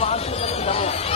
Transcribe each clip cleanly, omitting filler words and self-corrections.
वहां से निकल जाओ।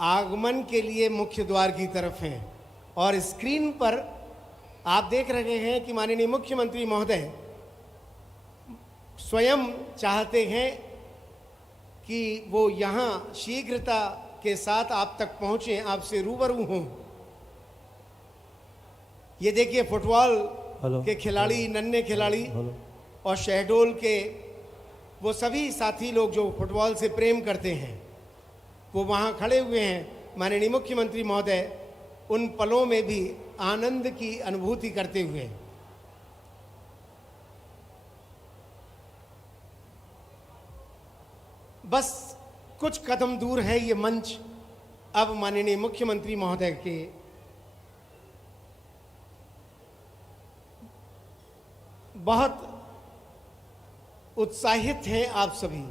आगमन के लिए मुख्य द्वार की तरफ हैं और स्क्रीन पर आप देख रहे हैं कि माननीय मुख्यमंत्री महोदय स्वयं चाहते हैं कि वो यहाँ शीघ्रता के साथ आप तक पहुँचें, आपसे रूबरू हों। ये देखिए फुटबॉल के खिलाड़ी, नन्हे खिलाड़ी और शहडोल के वो सभी साथी लोग जो फुटबॉल से प्रेम करते हैं वो वहाँ खड़े हुए हैं। माननीय मुख्यमंत्री महोदय उन पलों में भी आनंद की अनुभूति करते हुए। बस कुछ कदम दूर है ये मंच। अब माननीय मुख्यमंत्री महोदय के बहुत उत्साहित हैं आप सभी।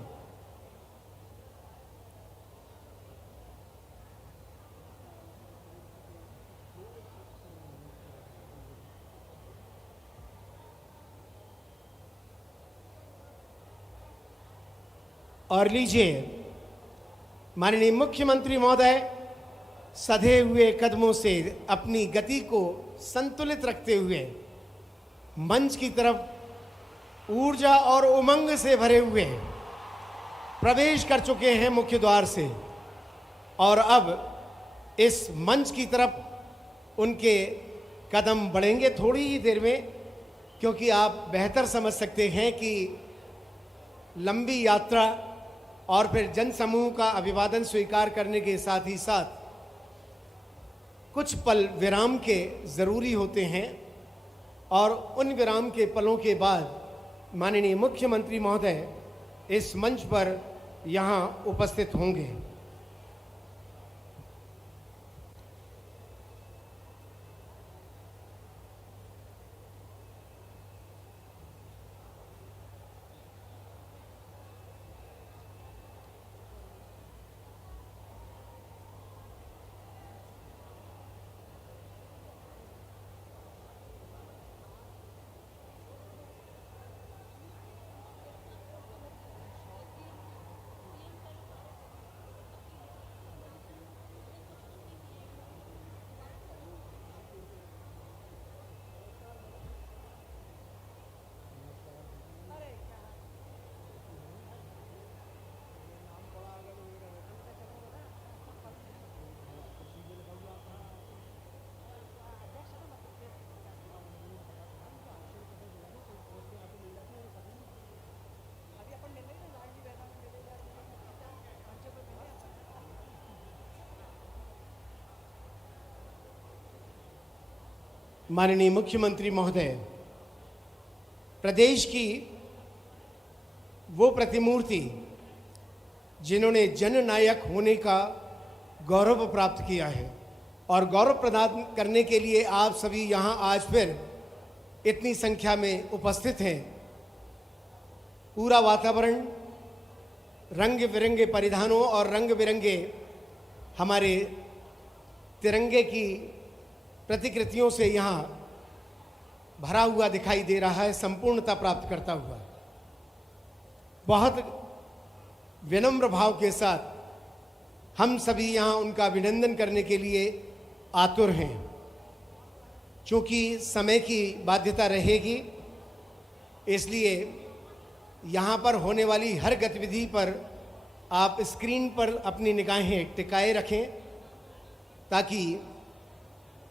और लीजिए माननीय मुख्यमंत्री महोदय सधे हुए कदमों से अपनी गति को संतुलित रखते हुए मंच की तरफ ऊर्जा और उमंग से भरे हुए प्रवेश कर चुके हैं मुख्य द्वार से। और अब इस मंच की तरफ उनके कदम बढ़ेंगे थोड़ी ही देर में, क्योंकि आप बेहतर समझ सकते हैं कि लंबी यात्रा और फिर जनसमूह का अभिवादन स्वीकार करने के साथ ही साथ कुछ पल विराम के ज़रूरी होते हैं। और उन विराम के पलों के बाद माननीय मुख्यमंत्री महोदय इस मंच पर यहाँ उपस्थित होंगे। माननीय मुख्यमंत्री महोदय प्रदेश की वो प्रतिमूर्ति जिन्होंने जननायक होने का गौरव प्राप्त किया है और गौरव प्रदान करने के लिए आप सभी यहाँ आज फिर इतनी संख्या में उपस्थित हैं। पूरा वातावरण रंग बिरंगे परिधानों और रंग बिरंगे हमारे तिरंगे की प्रतिकृतियों से यहाँ भरा हुआ दिखाई दे रहा है, संपूर्णता प्राप्त करता हुआ। बहुत विनम्र भाव के साथ हम सभी यहाँ उनका अभिनंदन करने के लिए आतुर हैं। चूँकि समय की बाध्यता रहेगी, इसलिए यहाँ पर होने वाली हर गतिविधि पर आप स्क्रीन पर अपनी निगाहें टिकाए रखें, ताकि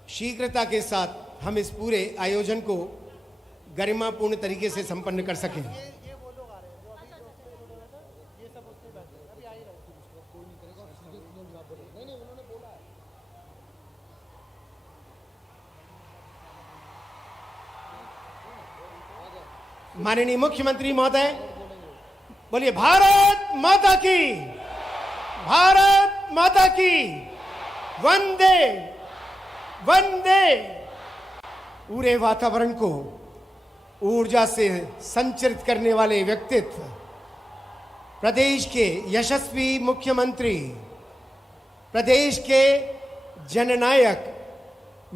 शीघ्रता के साथ हम इस पूरे आयोजन को गरिमापूर्ण तरीके से संपन्न कर सकें। माननीय मुख्यमंत्री महोदय बोलिए भारत माता की, भारत माता की, वंदे वंदे पूरे वातावरण को ऊर्जा से संचरित करने वाले व्यक्तित्व, प्रदेश के यशस्वी मुख्यमंत्री, प्रदेश के जननायक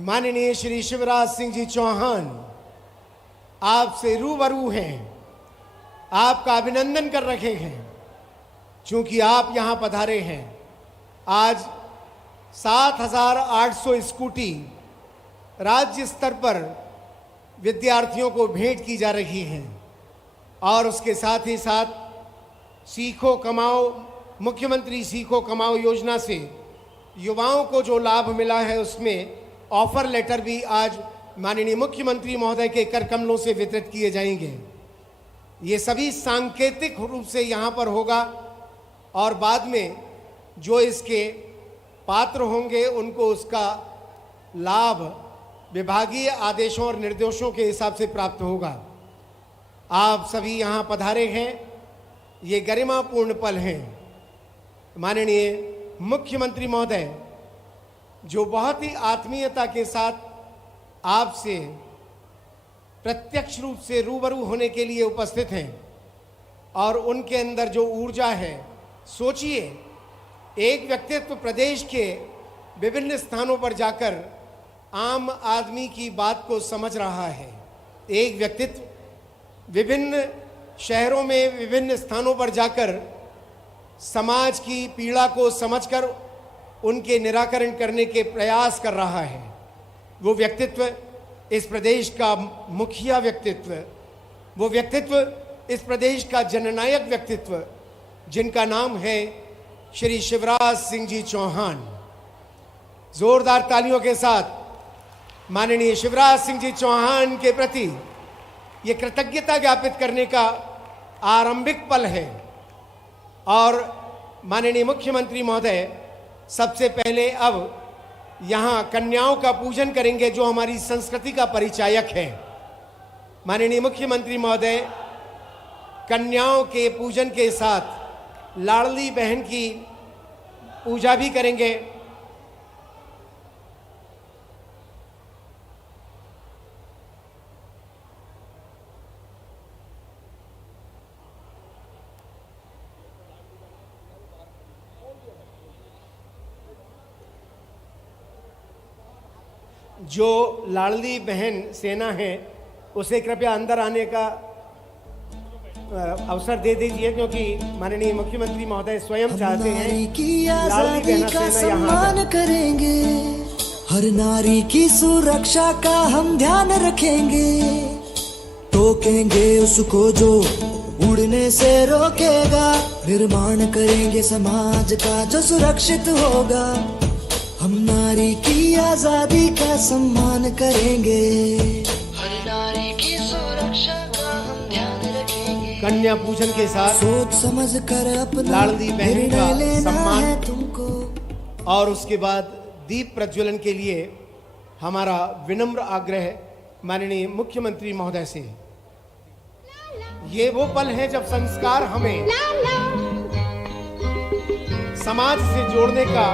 माननीय श्री शिवराज सिंह जी चौहान आपसे रूबरू हैं, आपका अभिनंदन कर रहे हैं क्योंकि आप यहां पधारे हैं। आज 7,800 स्कूटी राज्य स्तर पर विद्यार्थियों को भेंट की जा रही हैं और उसके साथ ही साथ सीखो कमाओ, मुख्यमंत्री सीखो कमाओ योजना से युवाओं को जो लाभ मिला है उसमें ऑफर लेटर भी आज माननीय मुख्यमंत्री महोदय के कर कमलों से वितरित किए जाएंगे। ये सभी सांकेतिक रूप से यहाँ पर होगा और बाद में जो इसके पात्र होंगे उनको उसका लाभ विभागीय आदेशों और निर्देशों के हिसाब से प्राप्त होगा। आप सभी यहाँ पधारे हैं, ये गरिमापूर्ण पल हैं। माननीय मुख्यमंत्री महोदय जो बहुत ही आत्मीयता के साथ आपसे प्रत्यक्ष रूप से रूबरू होने के लिए उपस्थित हैं और उनके अंदर जो ऊर्जा है, सोचिए एक व्यक्तित्व प्रदेश के विभिन्न स्थानों पर जाकर आम आदमी की बात को समझ रहा है, एक व्यक्तित्व विभिन्न शहरों में विभिन्न स्थानों पर जाकर समाज की पीड़ा को समझकर उनके निराकरण करने के प्रयास कर रहा है। वो व्यक्तित्व इस प्रदेश का मुखिया व्यक्तित्व, वो व्यक्तित्व इस प्रदेश का जननायक व्यक्तित्व जिनका नाम है श्री शिवराज सिंह जी चौहान। जोरदार तालियों के साथ माननीय शिवराज सिंह जी चौहान के प्रति ये कृतज्ञता ज्ञापित करने का आरंभिक पल है। और माननीय मुख्यमंत्री महोदय सबसे पहले अब यहाँ कन्याओं का पूजन करेंगे जो हमारी संस्कृति का परिचायक है। माननीय मुख्यमंत्री महोदय कन्याओं के पूजन के साथ लाडली बहन की पूजा भी करेंगे। जो लाडली बहन सेना है उसे कृपया अंदर आने का अवसर दे दीजिए क्योंकि माननीय मुख्यमंत्री महोदय स्वयं चाहते हैं लाडली बहना सेना यहाँ करेंगे। हर नारी की सुरक्षा का हम ध्यान रखेंगे, टोकेंगे उसको जो उड़ने से रोकेगा, निर्माण करेंगे समाज का जो सुरक्षित होगा। हम नारी की आजादी का सम्मान करेंगे, हर नारी की सुरक्षा का हम ध्यान रखेंगे। कन्या पूजन के साथ सोच समझ कर अपना लाडली बहन का सम्मान है तुमको। और उसके बाद दीप प्रज्वलन के लिए हमारा विनम्र आग्रह माननीय मुख्यमंत्री महोदय से। ये वो पल है जब संस्कार हमें समाज से जोड़ने का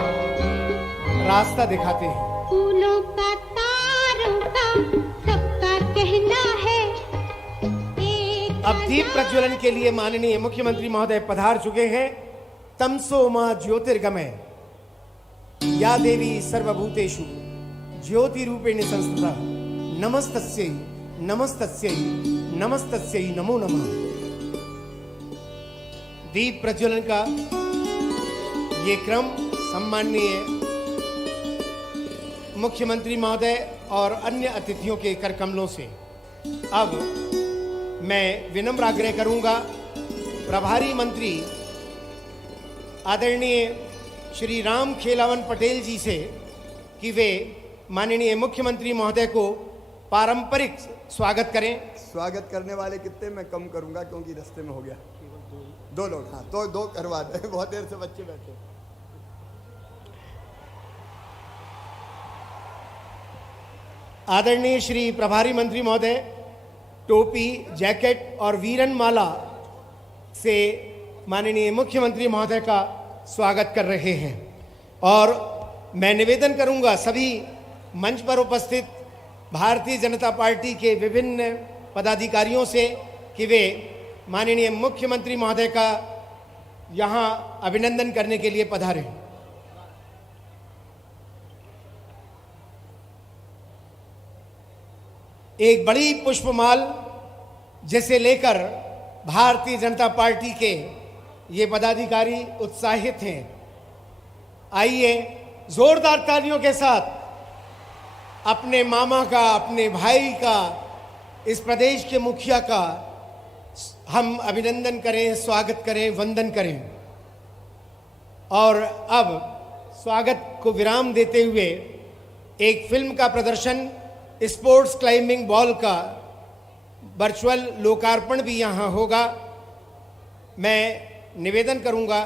रास्ता दिखाते हैं। फूलों का तारों का सबका कहना है। अब दीप प्रज्वलन के लिए माननीय मुख्यमंत्री महोदय पधार चुके हैं। तमसो मां ज्योतिर्गमय या देवी सर्वभूतेषु ज्योति रूपेण संस्थिता नमस्तस्यै नमस्तस्यै नमस्तस्यै नमो नमः। दीप प्रज्वलन का ये क्रम सम्माननीय मुख्यमंत्री महोदय और अन्य अतिथियों के कर कमलों से। अब मैं विनम्र आग्रह करूंगा प्रभारी मंत्री आदरणीय श्री राम खेलावन पटेल जी से कि वे माननीय मुख्यमंत्री महोदय को पारंपरिक स्वागत करें। स्वागत करने वाले कितने मैं कम करूंगा क्योंकि रास्ते में हो गया दो लोग। हाँ तो दो करवा दें, बहुत देर से बच्चे बैठे। आदरणीय श्री प्रभारी मंत्री महोदय टोपी, जैकेट और वीरन माला से माननीय मुख्यमंत्री महोदय का स्वागत कर रहे हैं। और मैं निवेदन करूंगा सभी मंच पर उपस्थित भारतीय जनता पार्टी के विभिन्न पदाधिकारियों से कि वे माननीय मुख्यमंत्री महोदय का यहाँ अभिनंदन करने के लिए पधारे। एक बड़ी पुष्पमाल जिसे लेकर भारतीय जनता पार्टी के ये पदाधिकारी उत्साहित हैं। आइए जोरदार तालियों के साथ अपने मामा का, अपने भाई का, इस प्रदेश के मुखिया का हम अभिनंदन करें, स्वागत करें, वंदन करें। और अब स्वागत को विराम देते हुए एक फिल्म का प्रदर्शन, स्पोर्ट्स क्लाइंबिंग बॉल का वर्चुअल लोकार्पण भी यहाँ होगा। मैं निवेदन करूँगा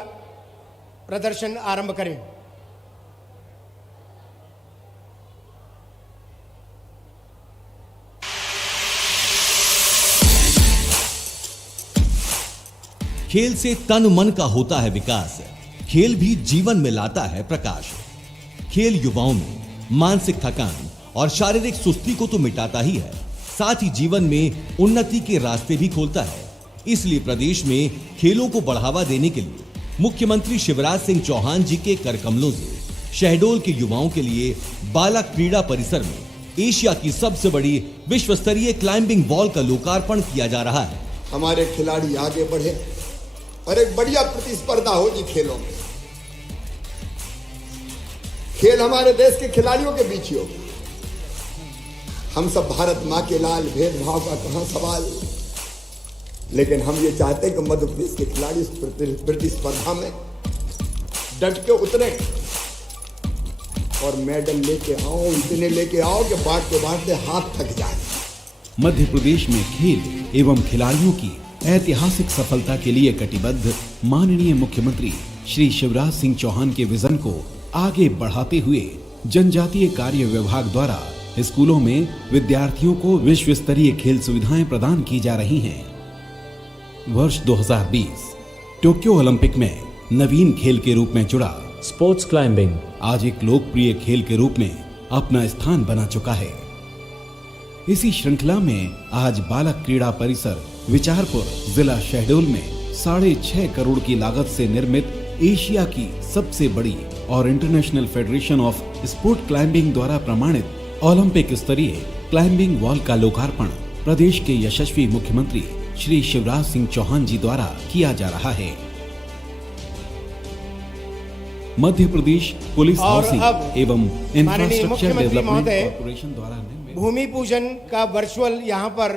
प्रदर्शन आरंभ करें। खेल से तन मन का होता है विकास, खेल भी जीवन में लाता है प्रकाश। खेल युवाओं में मानसिक थकान और शारीरिक सुस्ती को तो मिटाता ही है, साथ ही जीवन में उन्नति के रास्ते भी खोलता है। इसलिए प्रदेश में खेलों को बढ़ावा देने के लिए मुख्यमंत्री शिवराज सिंह चौहान जी के करकमलों से शहडोल के युवाओं के लिए बालक क्रीड़ा परिसर में एशिया की सबसे बड़ी विश्व स्तरीय क्लाइंबिंग वॉल का लोकार्पण किया जा रहा है। हमारे खिलाड़ी आगे बढ़े और एक बढ़िया प्रतिस्पर्धा हो जी खेलों में। खेल हमारे देश के खिलाड़ियों के बीच ही हो। हम सब भारत माँ के लाल, भेदभाव का कहां सवाल। लेकिन हम ये चाहते हैं कि मध्य प्रदेश के खिलाड़ी इस प्रतिस्पर्धा में डट के उतरे और मेडल लेके आओ, इतने लेके आओ कि बांटते बांटते हाथ थक जाए। मध्य प्रदेश में खेल एवं खिलाड़ियों की ऐतिहासिक सफलता के लिए कटिबद्ध माननीय मुख्यमंत्री श्री शिवराज सिंह चौहान के विजन को आगे बढ़ाते हुए जनजातीय कार्य विभाग द्वारा स्कूलों में विद्यार्थियों को विश्व स्तरीय खेल सुविधाएं प्रदान की जा रही हैं। वर्ष 2020 टोक्यो ओलंपिक में नवीन खेल के रूप में जुड़ा स्पोर्ट्स क्लाइंबिंग आज एक लोकप्रिय खेल के रूप में अपना स्थान बना चुका है। इसी श्रृंखला में आज बालक क्रीड़ा परिसर विचारपुर जिला शहडोल में 6.5 करोड़ की लागत से निर्मित एशिया की सबसे बड़ी और international federation of sport climbing द्वारा प्रमाणित ओलंपिक स्तरीय क्लाइंबिंग वॉल का लोकार्पण प्रदेश के यशस्वी मुख्यमंत्री श्री शिवराज सिंह चौहान जी द्वारा किया जा रहा है। मध्य प्रदेश पुलिस हाउसिंग एवं इंफ्रास्ट्रक्चर डेवलपमेंट कॉर्पोरेशन द्वारा भूमि पूजन का वर्चुअल यहाँ पर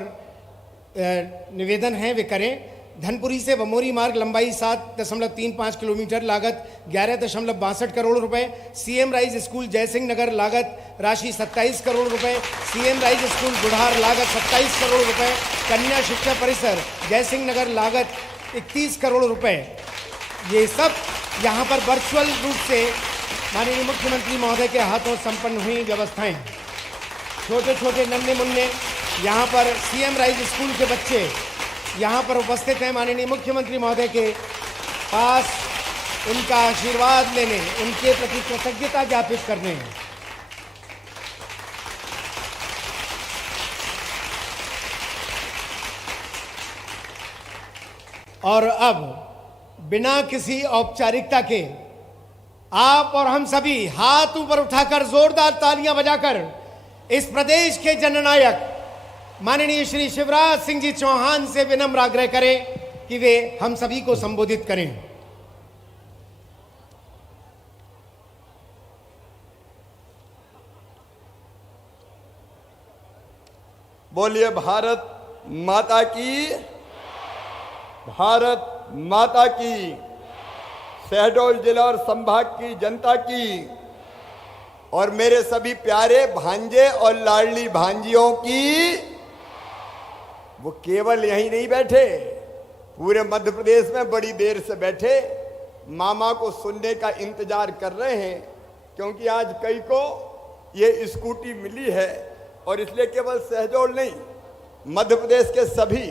निवेदन है वे करें। धनपुरी से बमोरी मार्ग, लंबाई 7.35 किलोमीटर, लागत 11.62 करोड़ रुपए। सीएम राइज स्कूल जयसिंह नगर, लागत राशि 27 करोड़ रुपए। सीएम राइज स्कूल बुढ़ार, लागत 27 करोड़ रुपए। कन्या शिक्षा परिसर जयसिंह नगर, लागत 31 करोड़ रुपए। ये सब यहाँ पर वर्चुअल रूप से माननीय मुख्यमंत्री महोदय के हाथों संपन्न हुई व्यवस्थाएं। छोटे छोटे नन्हे मुन्ने यहाँ पर सीएम राइज स्कूल के बच्चे यहाँ पर उपस्थित हैं। माननीय मुख्यमंत्री महोदय के पास उनका आशीर्वाद लेने, उनके प्रति कृतज्ञता ज्ञापित करने। और अब बिना किसी औपचारिकता के आप और हम सभी हाथ ऊपर उठाकर जोरदार तालियां बजाकर इस प्रदेश के जननायक माननीय श्री शिवराज सिंह जी चौहान से विनम्र आग्रह करें कि वे हम सभी को संबोधित करें। बोलिए भारत माता की, भारत माता की। शहडोल जिला और संभाग की जनता की और मेरे सभी प्यारे भांजे और लाडली भांजियों की। वो केवल यहीं नहीं बैठे, पूरे मध्य प्रदेश में बड़ी देर से बैठे मामा को सुनने का इंतजार कर रहे हैं, क्योंकि आज कई को ये स्कूटी मिली है। और इसलिए केवल शहडोल नहीं, मध्य प्रदेश के सभी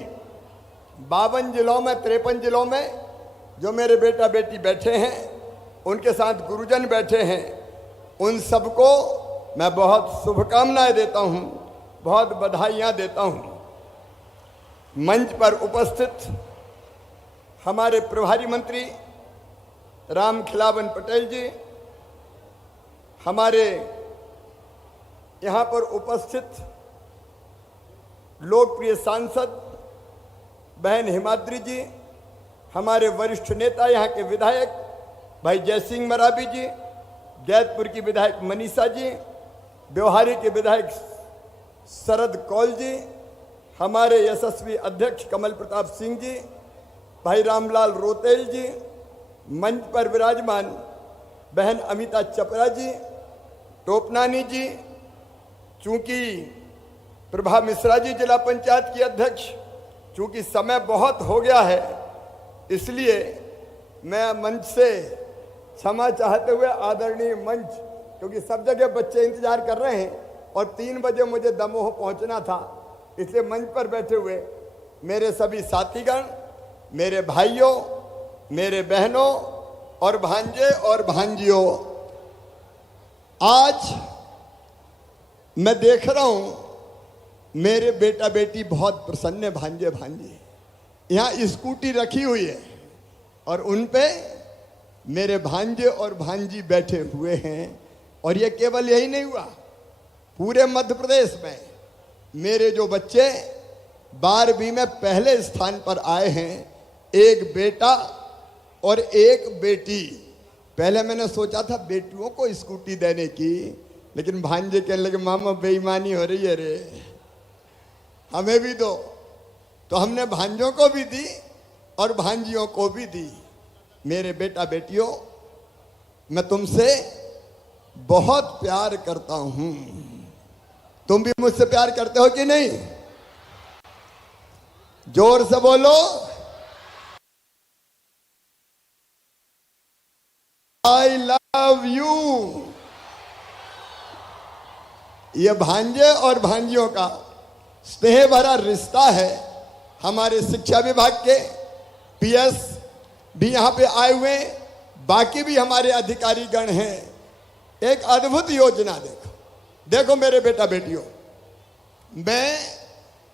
52 जिलों में, 53 जिलों में जो मेरे बेटा बेटी बैठे हैं, उनके साथ गुरुजन बैठे हैं, उन सबको मैं बहुत शुभकामनाएं देता हूं बहुत बधाइयाँ देता हूँ। मंच पर उपस्थित हमारे प्रभारी मंत्री राम खिलावन पटेल जी, हमारे यहाँ पर उपस्थित लोकप्रिय सांसद बहन हिमाद्री जी, हमारे वरिष्ठ नेता यहाँ के विधायक भाई जयसिंह मरावी जी, जैतपुर की विधायक मनीषा जी, ब्यौहारी के विधायक शरद कौल जी, हमारे यशस्वी अध्यक्ष कमल प्रताप सिंह जी, भाई रामलाल रोतेल जी, मंच पर विराजमान बहन अमिता चपरा जी, टोपनानी जी, चूंकि प्रभा मिश्रा जी जिला पंचायत की अध्यक्ष, चूंकि समय बहुत हो गया है इसलिए मैं मंच से क्षमा चाहते हुए आदरणीय मंच, क्योंकि सब जगह बच्चे इंतजार कर रहे हैं और 3 बजे मुझे दमोह पहुंचना था, इसलिए मंच पर बैठे हुए मेरे सभी साथीगण, मेरे भाइयों, मेरे बहनों और भांजे और भांजियों, आज मैं देख रहा हूं मेरे बेटा बेटी बहुत प्रसन्न है। भांजे भांजी यहाँ स्कूटी रखी हुई है और उन पे मेरे भांजे और भांजी बैठे हुए हैं। और ये केवल यही नहीं हुआ, पूरे मध्य प्रदेश में मेरे जो बच्चे 12वीं में पहले स्थान पर आए हैं, एक बेटा और एक बेटी। पहले मैंने सोचा था बेटियों को स्कूटी देने की, लेकिन भांजे कहने लगे मामा बेईमानी हो रही है रे, हमें भी दो। तो हमने भांजों को भी दी और भांजियों को भी दी। मेरे बेटा बेटियों, मैं तुमसे बहुत प्यार करता हूं। तुम भी मुझसे प्यार करते हो कि नहीं? जोर से बोलो। I love you. ये भांजे और भांजियों का स्नेह भरा रिश्ता है। हमारे शिक्षा विभाग के पीएस भी यहां पे आए हुए, बाकी भी हमारे अधिकारी गण हैं। एक अद्भुत योजना देखो मेरे बेटा बेटियों, मैं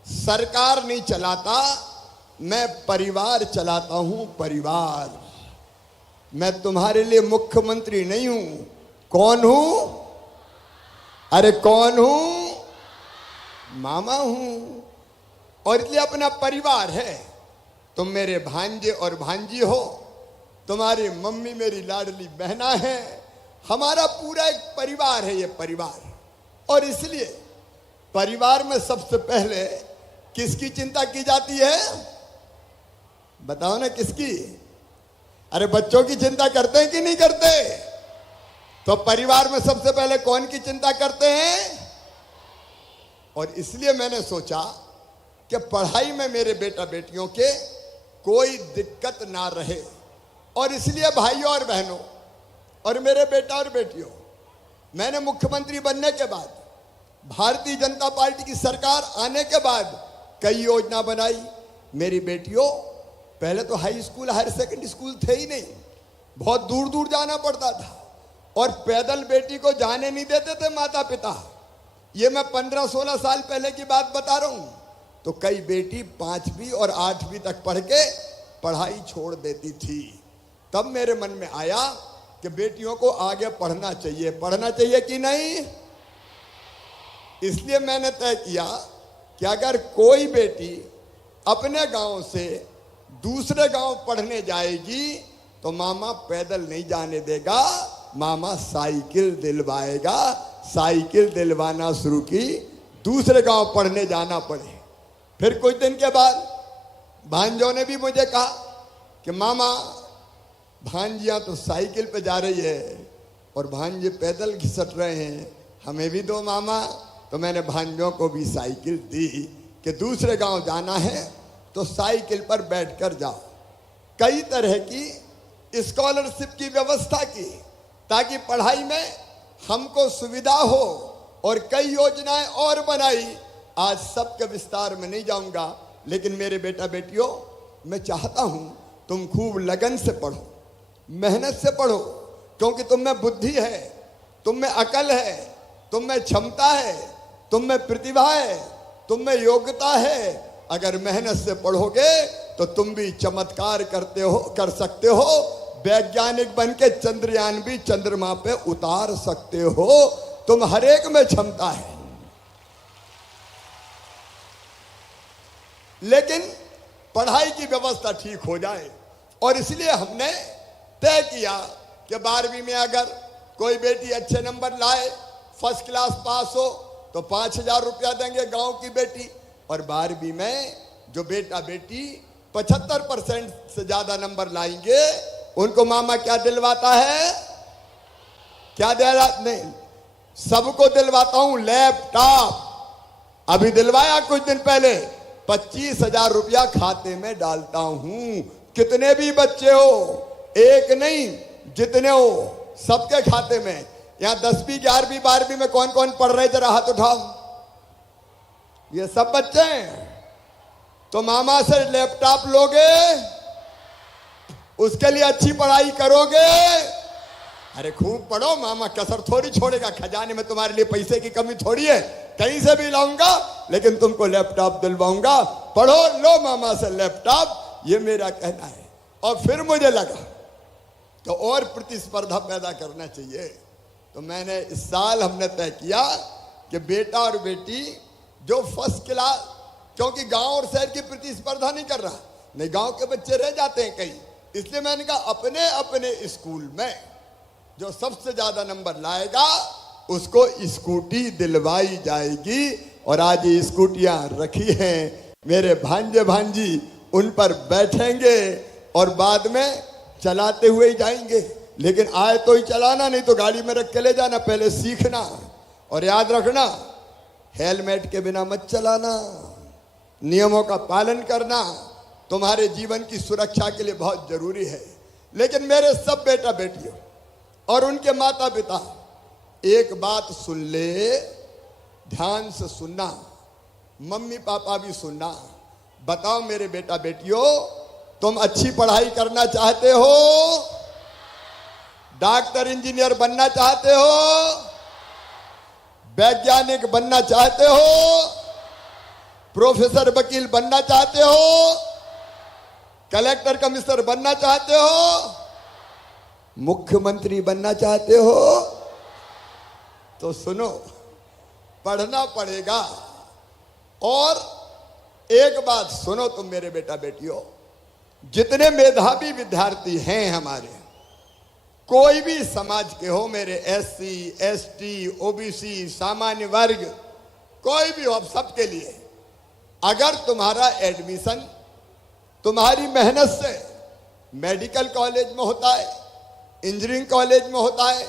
सरकार नहीं चलाता, मैं परिवार चलाता हूं। परिवार। मैं तुम्हारे लिए मुख्यमंत्री नहीं हूं। कौन हूं? अरे कौन हूं? मामा हूं। और इसलिए अपना परिवार है। तुम मेरे भांजे और भांजी हो, तुम्हारी मम्मी मेरी लाडली बहना है, हमारा पूरा एक परिवार है ये परिवार। और इसलिए परिवार में सबसे पहले किसकी चिंता की जाती है? बताओ ना किसकी? अरे बच्चों की चिंता करते हैं कि नहीं करते? तो परिवार में सबसे पहले कौन की चिंता करते हैं? और इसलिए मैंने सोचा कि पढ़ाई में मेरे बेटा बेटियों के कोई दिक्कत ना रहे। और इसलिए भाइयों और बहनों और मेरे बेटा और बेटियों, मैंने मुख्यमंत्री बनने के बाद, भारतीय जनता पार्टी की सरकार आने के बाद कई योजना बनाई। मेरी बेटियों, पहले तो high school higher secondary school थे ही नहीं, बहुत दूर दूर जाना पड़ता था और पैदल बेटी को जाने नहीं देते थे माता पिता। ये मैं 15-16 साल पहले की बात बता रहा हूं। तो कई बेटी 5वीं और 8वीं तक पढ़ के पढ़ाई छोड़ देती थी। तब मेरे मन में आया कि बेटियों को आगे पढ़ना चाहिए। पढ़ना चाहिए कि नहीं? इसलिए मैंने तय किया कि अगर कोई बेटी अपने गांव से दूसरे गांव पढ़ने जाएगी तो मामा पैदल नहीं जाने देगा, मामा साइकिल दिलवाएगा। साइकिल दिलवाना शुरू की, दूसरे गांव पढ़ने जाना पड़े। फिर कुछ दिन के बाद भांजों ने भी मुझे कहा कि मामा भांजियां तो साइकिल पे जा रही है और भांजे पैदल घिसट रहे हैं, हमें भी दो मामा। तो मैंने भांजों को भी साइकिल दी कि दूसरे गांव जाना है तो साइकिल पर बैठकर जाओ। कई तरह की स्कॉलरशिप की व्यवस्था की ताकि पढ़ाई में हमको सुविधा हो और कई योजनाएं और बनाई। आज सबके विस्तार में नहीं जाऊंगा, लेकिन मेरे बेटा बेटियों, मैं चाहता हूं तुम खूब लगन से पढ़ो, मेहनत से पढ़ो, क्योंकि तुम में बुद्धि है, तुम में अकल है, तुम में क्षमता है। तुम में प्रतिभा है, तुम में योग्यता है। अगर मेहनत से पढ़ोगे तो तुम भी चमत्कार कर सकते हो। वैज्ञानिक बन के चंद्रयान भी चंद्रमा पे उतार सकते हो। तुम हर एक में क्षमता है। लेकिन पढ़ाई की व्यवस्था ठीक हो जाए, और इसलिए हमने तय किया कि 12वीं में अगर कोई बेटी अच्छे नंबर लाए, फर्स्ट क्लास पास हो, तो 5,000 रुपया देंगे गांव की बेटी। और 12वीं में जो बेटा बेटी 75% से ज्यादा नंबर लाएंगे, उनको मामा क्या दिलवाता है? क्या दिला? नहीं, सबको दिलवाता हूं लैपटॉप। अभी दिलवाया कुछ दिन पहले, 25,000 रुपया खाते में डालता हूं। कितने भी बच्चे हो, एक नहीं जितने हो, सबके खाते में। यहां 10वीं 11वीं 12वीं में कौन कौन पढ़ रहे, जरा हाथ उठाओ। ये सब बच्चे हैं। तो मामा से लैपटॉप लोगे, उसके लिए अच्छी पढ़ाई करोगे। अरे खूब पढ़ो, मामा कसर थोड़ी छोड़ेगा। खजाने में तुम्हारे लिए पैसे की कमी थोड़ी है, कहीं से भी लाऊंगा, लेकिन तुमको लैपटॉप दिलवाऊंगा। पढ़ो, लो मामा से लैपटॉप। ये मेरा कहना है। और फिर मुझे लगा तो और प्रतिस्पर्धा पैदा करना चाहिए। तो मैंने इस साल हमने तय किया कि बेटा और बेटी जो फर्स्ट क्लास, क्योंकि गांव और शहर की प्रतिस्पर्धा नहीं कर रहा, नहीं गांव के बच्चे रह जाते हैं कई, इसलिए मैंने कहा अपने अपने स्कूल में जो सबसे ज्यादा नंबर लाएगा उसको स्कूटी दिलवाई जाएगी। और आज ये स्कूटियां रखी हैं, मेरे भांजे भांजी उन पर बैठेंगे और बाद में चलाते हुए ही जाएंगे। लेकिन आए तो ही चलाना, नहीं तो गाड़ी में रख के ले जाना, पहले सीखना। और याद रखना, हेलमेट के बिना मत चलाना, नियमों का पालन करना तुम्हारे जीवन की सुरक्षा के लिए बहुत जरूरी है। लेकिन मेरे सब बेटा बेटियों और उनके माता पिता, एक बात सुन ले, ध्यान से सुनना, मम्मी पापा भी सुनना। बताओ मेरे बेटा बेटियों, तुम अच्छी पढ़ाई करना चाहते हो? डॉक्टर इंजीनियर बनना चाहते हो? वैज्ञानिक बनना चाहते हो? प्रोफेसर वकील बनना चाहते हो? कलेक्टर कमिश्नर बनना चाहते हो? मुख्यमंत्री बनना चाहते हो? तो सुनो, पढ़ना पड़ेगा। और एक बात सुनो तुम मेरे बेटा बेटियों, जितने मेधावी विद्यार्थी हैं हमारे, कोई भी समाज के हो, मेरे SC, ST, OBC, सामान्य वर्ग, कोई भी हो, अब सबके लिए अगर तुम्हारा एडमिशन तुम्हारी मेहनत से मेडिकल कॉलेज में होता है, इंजीनियरिंग कॉलेज में होता है,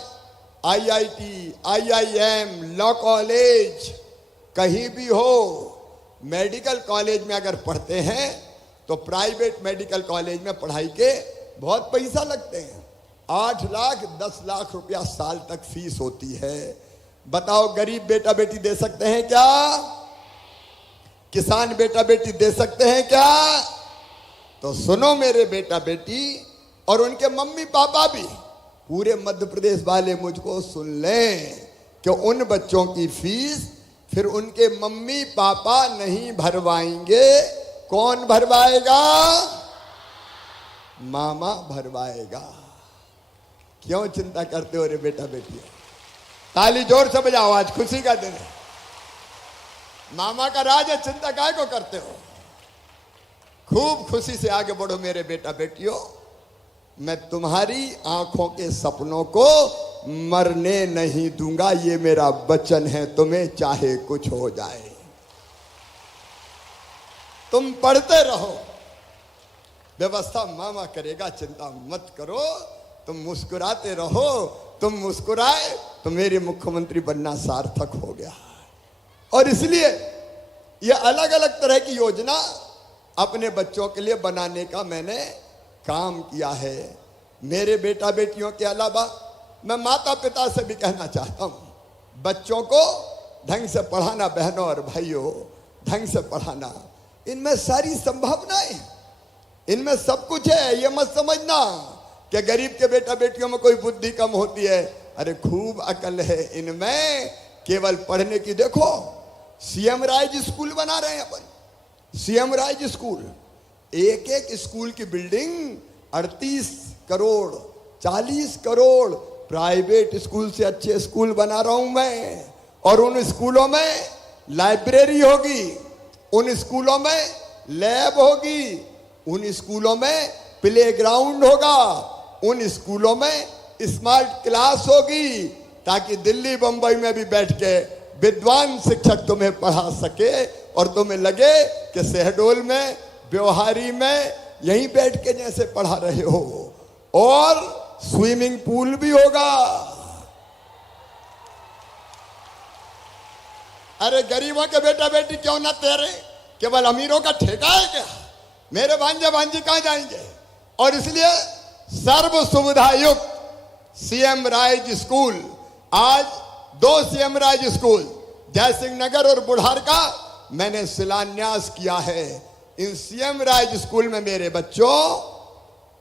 IIT, IIM, लॉ कॉलेज, कहीं भी हो, मेडिकल कॉलेज में अगर पढ़ते हैं तो प्राइवेट मेडिकल कॉलेज में पढ़ाई के बहुत पैसा लगते हैं। 8 लाख 10 लाख रुपया साल तक फीस होती है। बताओ गरीब बेटा बेटी दे सकते हैं क्या? किसान बेटा बेटी दे सकते हैं क्या? तो सुनो मेरे बेटा बेटी और उनके मम्मी पापा भी, पूरे मध्य प्रदेश वाले मुझको सुन लें कि उन बच्चों की फीस फिर उनके मम्मी पापा नहीं भरवाएंगे। कौन भरवाएगा? मामा भरवाएगा। क्यों चिंता करते हो रे बेटा बेटी? ताली जोर से बजाओ, आज खुशी का दिन है। मामा का राज है, चिंता काहे को करते हो? खूब खुशी से आगे बढ़ो मेरे बेटा बेटियों। मैं तुम्हारी आंखों के सपनों को मरने नहीं दूंगा, ये मेरा वचन है तुम्हें, चाहे कुछ हो जाए। तुम पढ़ते रहो, व्यवस्था मामा करेगा, चिंता मत करो। तुम मुस्कुराते रहो, तुम मुस्कुराए तो मेरे मुख्यमंत्री बनना सार्थक हो गया। और इसलिए ये अलग अलग तरह की योजना अपने बच्चों के लिए बनाने का मैंने काम किया है। मेरे बेटा बेटियों के अलावा मैं माता पिता से भी कहना चाहता हूँ, बच्चों को ढंग से पढ़ाना, बहनों और भाइयों ढंग से पढ़ाना। इनमें सारी संभावनाएं, इनमें सब कुछ है। ये मत समझना कि गरीब के बेटा बेटियों में कोई बुद्धि कम होती है। अरे खूब अकल है इनमें, केवल पढ़ने की देखो सीएम राइज स्कूल बना रहे हैं अपन, सीएम राइज स्कूल। एक एक स्कूल की building 38 crore 40 crore, private school से अच्छे स्कूल बना रहा हूं मैं। और उन स्कूलों में लाइब्रेरी होगी, उन स्कूलों में लैब होगी, उन स्कूलों में प्लेग्राउंड होगा, उन स्कूलों में स्मार्ट क्लास होगी, ताकि दिल्ली बंबई में भी बैठ के विद्वान शिक्षक तुम्हें पढ़ा सके और तुम्हें लगे कि शहडोल में, व्यवहारी में यहीं बैठ के जैसे पढ़ा रहे हो। और स्विमिंग पूल भी होगा। अरे गरीबों के बेटा बेटी क्यों ना तैरे, केवल अमीरों का ठेका है क्या? मेरे भांजे भांजी कहां जाएंगे? और इसलिए सर्व सुविधा युक्त सीएम राइज स्कूल, आज 2 सीएम राइज स्कूल जयसिंह नगर और बुढ़ार का मैंने शिलान्यास किया है। इन सीएम राइज स्कूल में मेरे बच्चों,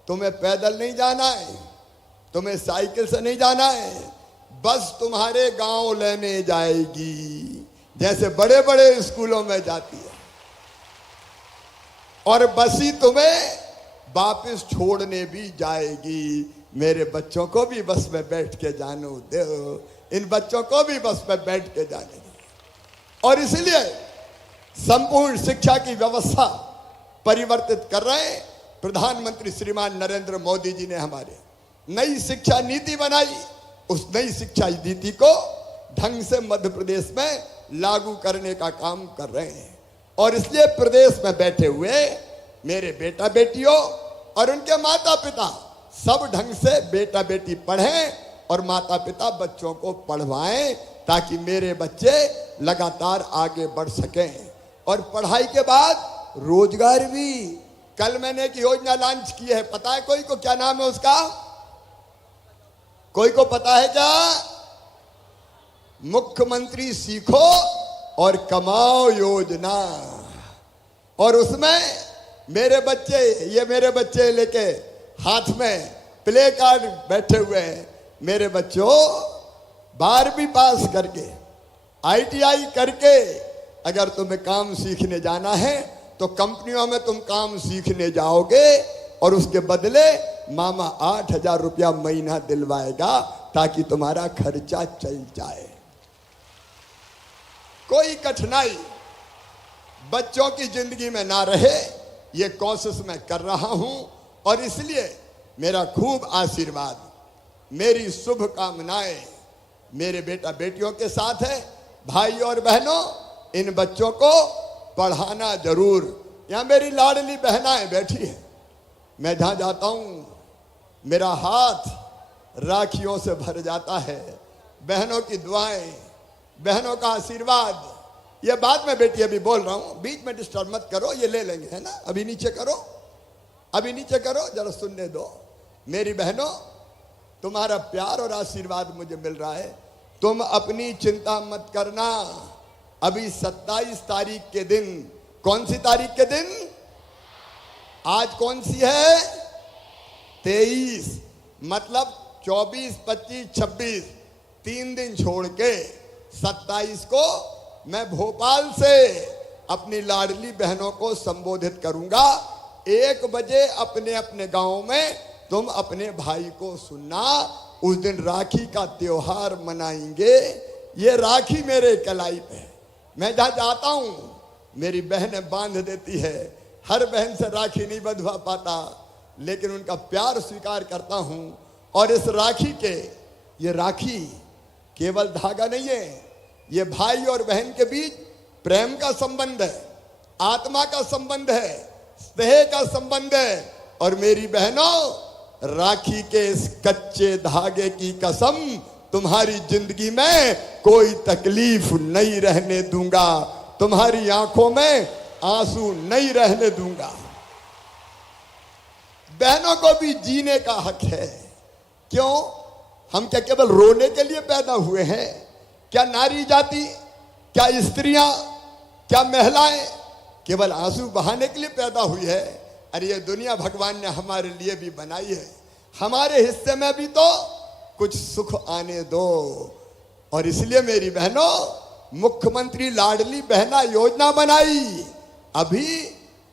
तुम्हें पैदल नहीं जाना है, तुम्हें साइकिल से नहीं जाना है, बस तुम्हारे गांव लेने जाएगी जैसे बड़े बड़े स्कूलों में जाती है, और बसी तुम्हें वापस छोड़ने भी जाएगी। मेरे बच्चों को भी बस में बैठ के जानो दो, इन बच्चों को भी बस में बैठ के जाने दो। और इसलिए संपूर्ण शिक्षा की व्यवस्था परिवर्तित कर रहे हैं। प्रधानमंत्री श्रीमान नरेंद्र मोदी जी ने हमारे नई शिक्षा नीति बनाई। उस नई शिक्षा नीति को ढंग से मध्य प्रदेश में लागू करने का काम कर रहे हैं। और इसलिए प्रदेश में बैठे हुए मेरे बेटा बेटियों और उनके माता पिता सब ढंग से बेटा बेटी पढ़ें और माता पिता बच्चों को पढ़वाएं, ताकि मेरे बच्चे लगातार आगे बढ़ सकें। और पढ़ाई के बाद रोजगार भी। कल मैंने एक योजना लॉन्च की है, पता है कोई को? क्या नाम है उसका? कोई को पता है क्या? मुख्यमंत्री सीखो और कमाओ योजना। और उसमें मेरे बच्चे लेके हाथ में प्ले कार्ड बैठे हुए हैं। मेरे बच्चों, 12वीं पास करके ITI करके अगर तुम्हें काम सीखने जाना है तो कंपनियों में तुम काम सीखने जाओगे, और उसके बदले मामा 8,000 रुपया महीना दिलवाएगा, ताकि तुम्हारा खर्चा चल जाए। कोई कठिनाई बच्चों की जिंदगी में ना रहे, ये कोशिश मैं कर रहा हूं। और इसलिए मेरा खूब आशीर्वाद, मेरी शुभकामनाएं मेरे बेटा बेटियों के साथ है। भाई और बहनों, इन बच्चों को पढ़ाना जरूर। यहां मेरी लाडली बहनाएं बैठी है, मैं जहां जाता हूं मेरा हाथ राखियों से भर जाता है। बहनों की दुआएं, बहनों का आशीर्वाद। ये बात मैं बेटी अभी बोल रहा हूं, बीच में डिस्टर्ब मत करो, ये ले लेंगे, है ना? अभी नीचे करो, अभी नीचे करो, जरा सुनने दो। मेरी बहनों, तुम्हारा प्यार और आशीर्वाद मुझे मिल रहा है। तुम अपनी चिंता मत करना। अभी 27 तारीख के दिन, कौन सी तारीख के दिन? आज कौन सी है? 23, मतलब 24, 25, 26, 3 दिन छोड़ के 27 को मैं भोपाल से अपनी लाडली बहनों को संबोधित करूंगा। 1 बजे अपने अपने गांव में तुम अपने भाई को सुनना। उस दिन राखी का त्योहार मनाएंगे। ये राखी मेरे कलाई पे, मैं जहां जाता हूं मेरी बहनें बांध देती है। हर बहन से राखी नहीं बंधवा पाता, लेकिन उनका प्यार स्वीकार करता हूं। और इस राखी के, ये राखी केवल धागा नहीं है, ये भाई और बहन के बीच प्रेम का संबंध है, आत्मा का संबंध है, स्नेह का संबंध है। और मेरी बहनों, राखी के इस कच्चे धागे की कसम, तुम्हारी जिंदगी में कोई तकलीफ नहीं रहने दूंगा, तुम्हारी आंखों में आंसू नहीं रहने दूंगा। बहनों को भी जीने का हक है। क्यों? हम क्या केवल रोने के लिए पैदा हुए हैं? क्या नारी जाति, क्या स्त्रियां, क्या महिलाएं केवल आंसू बहाने के लिए पैदा हुई है? अरे ये दुनिया भगवान ने हमारे लिए भी बनाई है। हमारे हिस्से में भी तो कुछ सुख आने दो। और इसलिए मेरी बहनों, मुख्यमंत्री लाडली बहना योजना बनाई। अभी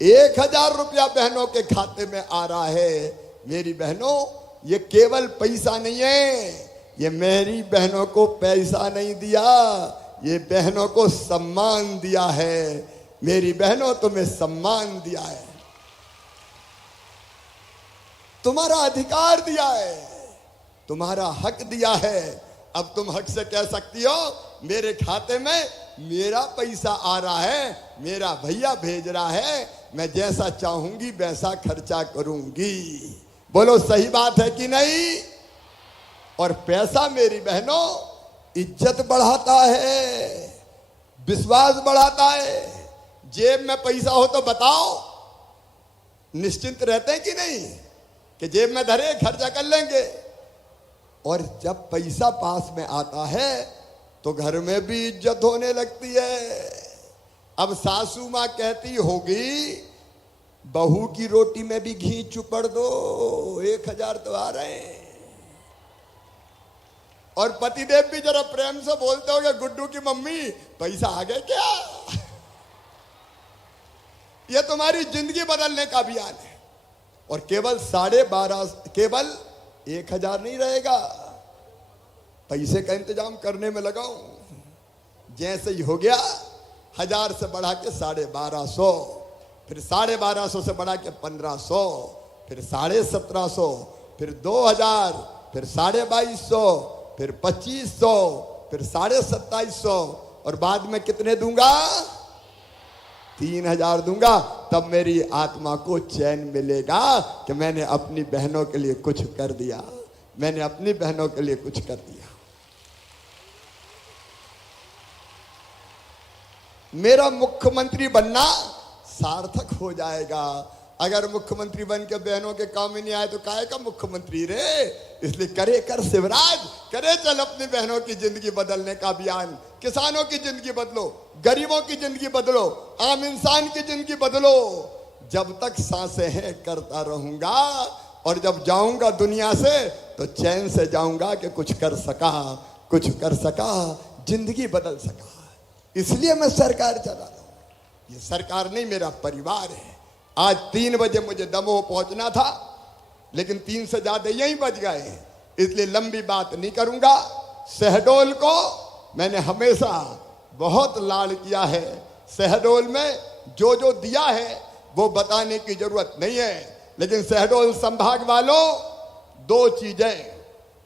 1000 रुपया बहनों के खाते में आ रहा है। मेरी बहनों, ये केवल पैसा नहीं है, ये मेरी बहनों को पैसा नहीं दिया, ये बहनों को सम्मान दिया है। मेरी बहनों, तुम्हें सम्मान दिया है, तुम्हारा अधिकार दिया है, तुम्हारा हक दिया है। अब तुम हक से कह सकती हो मेरे खाते में मेरा पैसा आ रहा है, मेरा भैया भेज रहा है, मैं जैसा चाहूंगी वैसा खर्चा करूंगी। बोलो सही बात है कि नहीं? और पैसा मेरी बहनों इज्जत बढ़ाता है, विश्वास बढ़ाता है। जेब में पैसा हो तो बताओ, निश्चिंत रहते हैं कि नहीं कि जेब में धरे खर्चा कर लेंगे। और जब पैसा पास में आता है तो घर में भी इज्जत होने लगती है। अब सासू माँ कहती होगी बहू की रोटी में भी घी चुपड़ दो, 1000 तो आ रहे हैं। और पतिदेव भी जरा प्रेम से बोलते होंगे गुड्डू की मम्मी पैसा आ गया क्या? यह तुम्हारी जिंदगी बदलने का अभियान है। और केवल 12.5, केवल 1000 नहीं रहेगा, पैसे का इंतजाम करने में लगाऊं। जैसे ही हो गया 1000 से बढ़ा के 1250, फिर 1250 से बढ़ा के 1500, फिर 1750, फिर 2000, फिर 2250, फिर 2500, फिर 2750 और बाद में कितने दूंगा? 3000 दूंगा। तब मेरी आत्मा को चैन मिलेगा कि मैंने अपनी बहनों के लिए कुछ कर दिया, मैंने अपनी बहनों के लिए कुछ कर दिया। मेरा मुख्यमंत्री बनना सार्थक हो जाएगा। अगर मुख्यमंत्री बन के बहनों के काम ही नहीं आए तो काहे का मुख्यमंत्री रे? इसलिए करे कर शिवराज, करे चल अपनी बहनों की जिंदगी बदलने का अभियान। किसानों की जिंदगी बदलो, गरीबों की जिंदगी बदलो, आम इंसान की जिंदगी बदलो। जब तक सांसें हैं करता रहूंगा, और जब जाऊंगा दुनिया से तो चैन से जाऊंगा कि कुछ कर सका, कुछ कर सका, जिंदगी बदल सका। इसलिए मैं सरकार चला रहा हूं। ये सरकार नहीं, मेरा परिवार है। आज 3 बजे मुझे दमोह पहुंचना था, लेकिन 3 से ज्यादा यहीं बज गए, इसलिए लंबी बात नहीं करूंगा। शहडोल को मैंने हमेशा बहुत लाड किया है। शहडोल में जो जो दिया है वो बताने की जरूरत नहीं है, लेकिन शहडोल संभाग वालों 2 चीजें,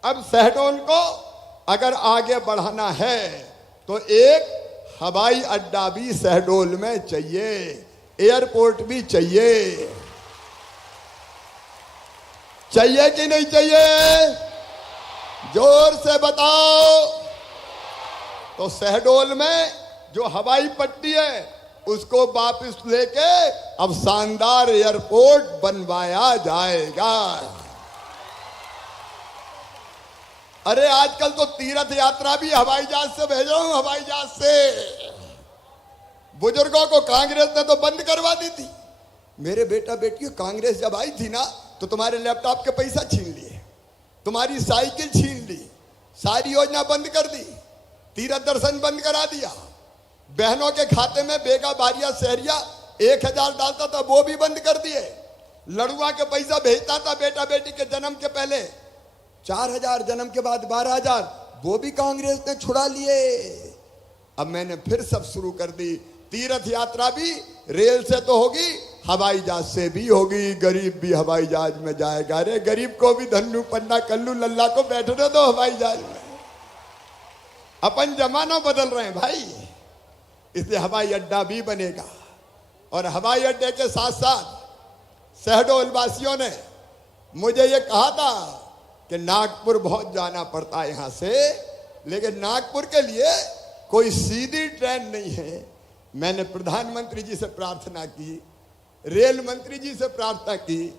अब शहडोल को अगर आगे बढ़ाना है तो एक हवाई अड्डा भी शहडोल में चाहिए, एयरपोर्ट भी चाहिए। चाहिए कि नहीं चाहिए? जोर से बताओ। तो शहडोल में जो हवाई पट्टी है उसको वापस लेके अब शानदार एयरपोर्ट बनवाया जाएगा। अरे आजकल तो तीर्थ यात्रा भी हवाई जहाज से भेज रहा हूं, हवाई जहाज से। बुजुर्गों को कांग्रेस ने तो बंद करवा दी थी। मेरे बेटा बेटी, कांग्रेस जब आई थी ना तो तुम्हारे लैपटॉप के पैसा छीन लिए, तुम्हारी साइकिल छीन ली, सारी योजना बंद कर दी, तीर्थ दर्शन बंद करा दिया। बहनों के खाते में बेगा बारिया शहरिया 1000 डालता था, वो भी बंद कर दिए। लड़ुआ के पैसा भेजता था बेटा बेटी के जन्म के पहले 4000, जन्म के बाद 12000, वो भी कांग्रेस ने छुड़ा लिए। अब मैंने फिर सब शुरू कर दी। तीर्थ यात्रा भी रेल से तो होगी, हवाई जहाज से भी होगी। गरीब भी हवाई जहाज में जाएगा। अरे गरीब को भी धन्नू पन्ना कल्लू लल्ला को बैठने दो हवाई जहाज में। अपन जमाना बदल रहे हैं भाई, इसलिए हवाई अड्डा भी बनेगा। और हवाई अड्डे के साथ साथ शहडोल वासियों ने मुझे ये कहा था कि नागपुर बहुत जाना पड़ता है यहां से, लेकिन नागपुर के लिए कोई सीधी ट्रेन नहीं है। मैंने प्रधानमंत्री जी से प्रार्थना की, रेल मंत्री जी से प्रार्थना की,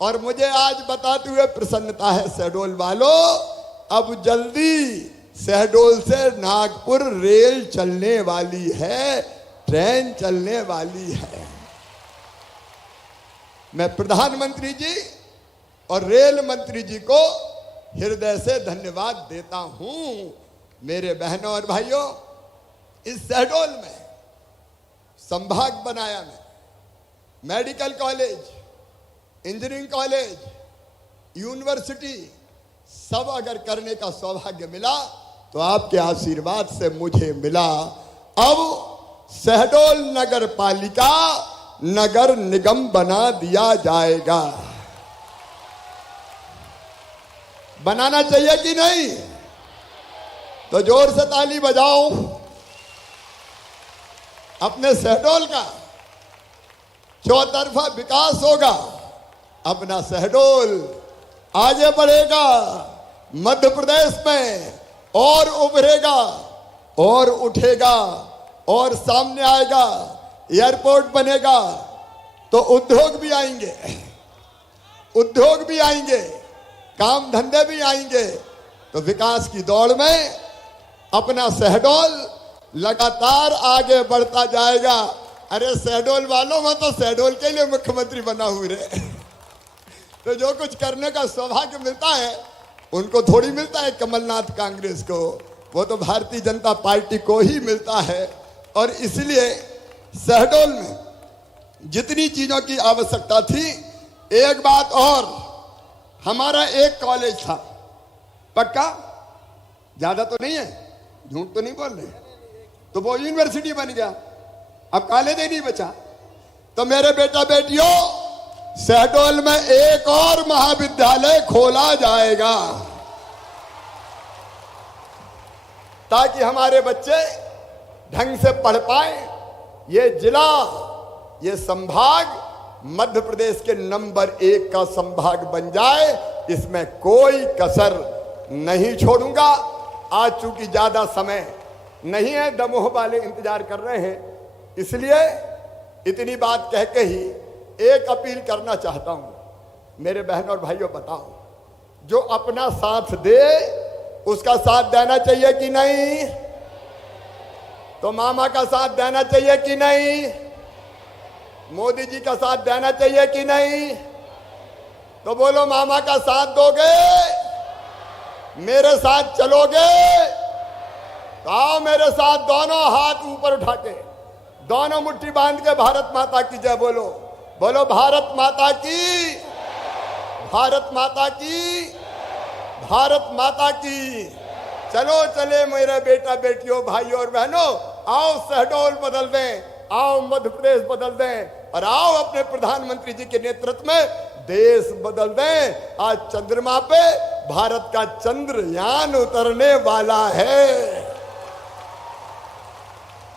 और मुझे आज बताते हुए प्रसन्नता है शहडोल वालों, अब जल्दी शहडोल से नागपुर रेल चलने वाली है, ट्रेन चलने वाली है। मैं प्रधानमंत्री जी और रेल मंत्री जी को हृदय से धन्यवाद देता हूं। मेरे बहनों और भाइयों, इस शहडोल में संभाग बनाया मैं, medical college, engineering college, university सब अगर करने का सौभाग्य मिला तो आपके आशीर्वाद से मुझे मिला। अब शहडोल नगर पालिका नगर निगम बना दिया जाएगा। बनाना चाहिए कि नहीं? तो जोर से ताली बजाओ। अपने शहडोल का चौतरफा विकास होगा, अपना शहडोल आगे बढ़ेगा, मध्य प्रदेश में और उभरेगा और उठेगा और सामने आएगा। एयरपोर्ट बनेगा तो उद्योग भी आएंगे, उद्योग भी आएंगे, काम धंधे भी आएंगे। तो विकास की दौड़ में अपना शहडोल लगातार आगे बढ़ता जाएगा। अरे शहडोल वालों, मैं तो शहडोल के लिए मुख्यमंत्री बना हुई रे। तो जो कुछ करने का सौभाग्य मिलता है उनको थोड़ी मिलता है कमलनाथ कांग्रेस को, वो तो भारतीय जनता पार्टी को ही मिलता है। और इसलिए शहडोल में जितनी चीजों की आवश्यकता थी, एक बात और, हमारा एक कॉलेज था, पक्का, ज्यादा तो नहीं है, झूठ तो नहीं बोल रहे, तो वो यूनिवर्सिटी बन गया, अब कॉलेज ही नहीं बचा। तो मेरे बेटा बेटियों, शहडोल में एक और महाविद्यालय खोला जाएगा ताकि हमारे बच्चे ढंग से पढ़ पाए। ये जिला, ये संभाग मध्य प्रदेश के नंबर 1 का संभाग बन जाए, इसमें कोई कसर नहीं छोड़ूंगा। आज चूंकि ज्यादा समय नहीं है, दमोह वाले इंतजार कर रहे हैं, इसलिए इतनी बात कह के ही एक अपील करना चाहता हूं। मेरे बहन और भाइयों, बताओ, जो अपना साथ दे उसका साथ देना चाहिए कि नहीं? तो मामा का साथ देना चाहिए कि नहीं? मोदी जी का साथ देना चाहिए कि नहीं? तो बोलो, मामा का साथ दोगे? मेरे साथ चलोगे? तो आओ मेरे साथ, दोनों हाथ ऊपर उठा के, दोनों मुट्ठी बांध के भारत माता की जय बोलो। बोलो भारत माता की, भारत माता की, भारत माता की। चलो चले मेरे बेटा बेटियों, भाइयों और बहनों, आओ शहडोल बदल दें, आओ मध्य प्रदेश बदल दें, और आओ अपने प्रधानमंत्री जी के नेतृत्व में देश बदल दें। आज चंद्रमा पे भारत का चंद्रयान उतरने वाला है।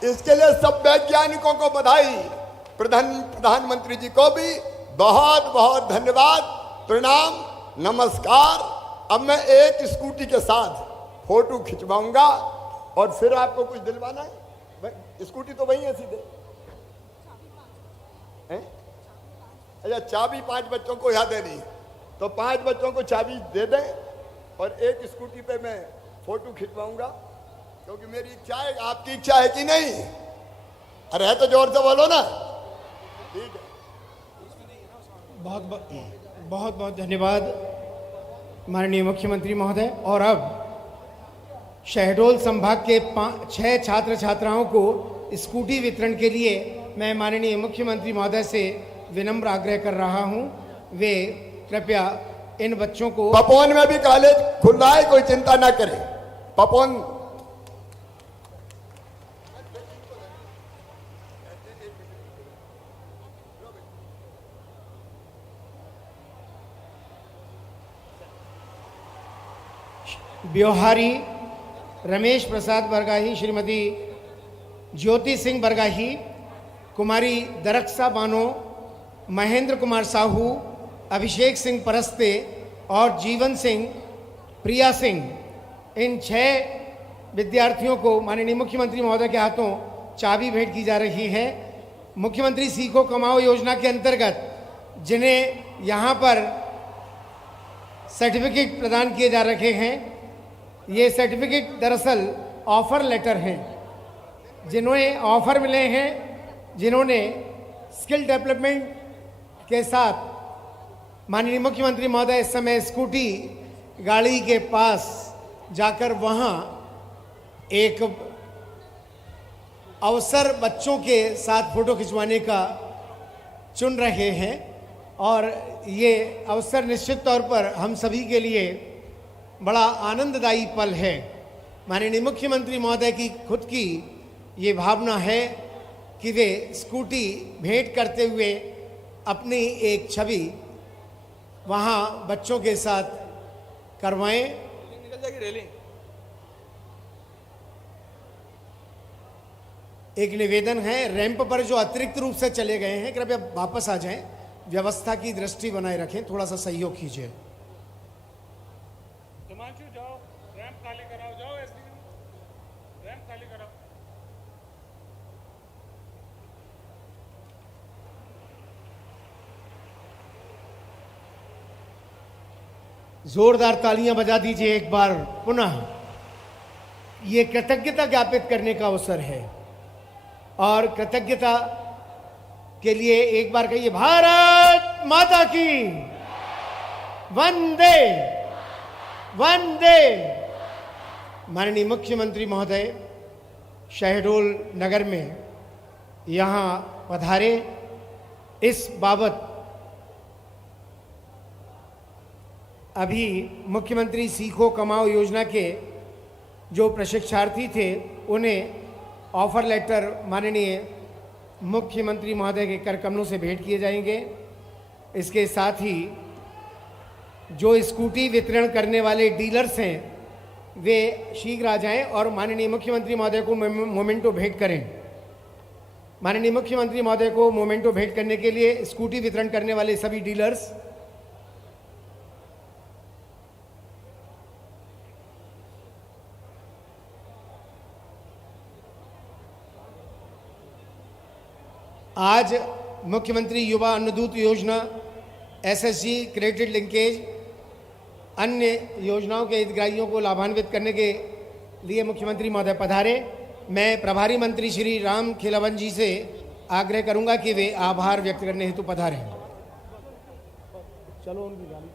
इसके लिए सब वैज्ञानिकों को बधाई, प्रधानमंत्री जी को भी बहुत बहुत धन्यवाद, प्रणाम, नमस्कार। अब मैं एक स्कूटी के साथ फोटो खिंचवाऊंगा और फिर आपको कुछ दिलवाना है। स्कूटी तो वही है सीधे हैं? अच्छा, चाबी 5 बच्चों को यहाँ देनी, तो 5 बच्चों को चाबी दे दें और एक स्कूटी पे मैं फोटो खिंचवाऊंगा, क्योंकि मेरी इच्छा है। आपकी इच्छा है कि नहीं? अरे है तो जोर से बोलो ना। ठीक है, बहुत बहुत धन्यवाद माननीय मुख्यमंत्री महोदय। और अब शहडोल संभाग के 6 छात्र छात्राओं को स्कूटी वितरण के लिए मैं माननीय मुख्यमंत्री महोदय से विनम्र आग्रह कर रहा हूं। वे कृपया इन बच्चों को, पपोन में भी कॉलेज खुल रहा है, कोई चिंता ना करें। पपोन ब्योहारी रमेश प्रसाद बरगाही, श्रीमती ज्योति सिंह बरगाही, कुमारी दरक्सा बानो, महेंद्र कुमार साहू, अभिषेक सिंह परस्ते और जीवन सिंह, प्रिया सिंह, इन 6 विद्यार्थियों को माननीय मुख्यमंत्री महोदय के हाथों चाबी भेंट की जा रही है। मुख्यमंत्री सीखो कमाओ योजना के अंतर्गत जिन्हें यहाँ पर सर्टिफिकेट प्रदान किए जा रहे हैं, ये सर्टिफिकेट दरअसल ऑफर लेटर हैं। जिन्हें ऑफर मिले हैं, जिन्होंने स्किल डेवलपमेंट के साथ माननीय मुख्यमंत्री महोदय इस समय स्कूटी गाड़ी के पास जाकर वहाँ एक अवसर बच्चों के साथ फोटो खिंचवाने का चुन रहे हैं और ये अवसर निश्चित तौर पर हम सभी के लिए बड़ा आनंददायी पल है। माननीय मुख्यमंत्री महोदय की खुद की ये भावना है कि वे स्कूटी भेंट करते हुए अपनी एक छवि वहाँ बच्चों के साथ करवाएं। निकल जाएगी रेलिंग। एक निवेदन है, रैंप पर जो अतिरिक्त रूप से चले गए हैं कृपया वापस आ जाएं, व्यवस्था की दृष्टि बनाए रखें, थोड़ा सा सहयोग कीजिए। हिमांशु जाओ, रैंप खाली कराओ, जाओ एसडीएम, रैंप खाली कराओ। जोरदार तालियां बजा दीजिए एक बार पुनः। ये कृतज्ञता ज्ञापित करने का अवसर है और कृतज्ञता के लिए एक बार कहिए भारत माता की वंदे वंदे। माननीय मुख्यमंत्री महोदय शहडोल नगर में यहाँ पधारे। इस बाबत अभी मुख्यमंत्री सीखो कमाओ योजना के जो प्रशिक्षार्थी थे उन्हें ऑफर लेटर माननीय मुख्यमंत्री महोदय के कर कमलों से भेंट किए जाएंगे। इसके साथ ही जो स्कूटी वितरण करने वाले डीलर्स हैं वे शीघ्र आ जाएं और माननीय मुख्यमंत्री महोदय को मोमेंटो भेंट करें। माननीय मुख्यमंत्री महोदय को मोमेंटो भेंट करने के लिए स्कूटी वितरण करने वाले सभी डीलर्स आज मुख्यमंत्री युवा अन्नदूत योजना, एसएसजी, क्रेडिट लिंकेज, अन्य योजनाओं के हितग्राहियों को लाभान्वित करने के लिए मुख्यमंत्री महोदय पधारे। मैं प्रभारी मंत्री श्री राम खिलावन जी से आग्रह करूंगा कि वे आभार व्यक्त करने हेतु पधारें। चलो उनकी गाड़ी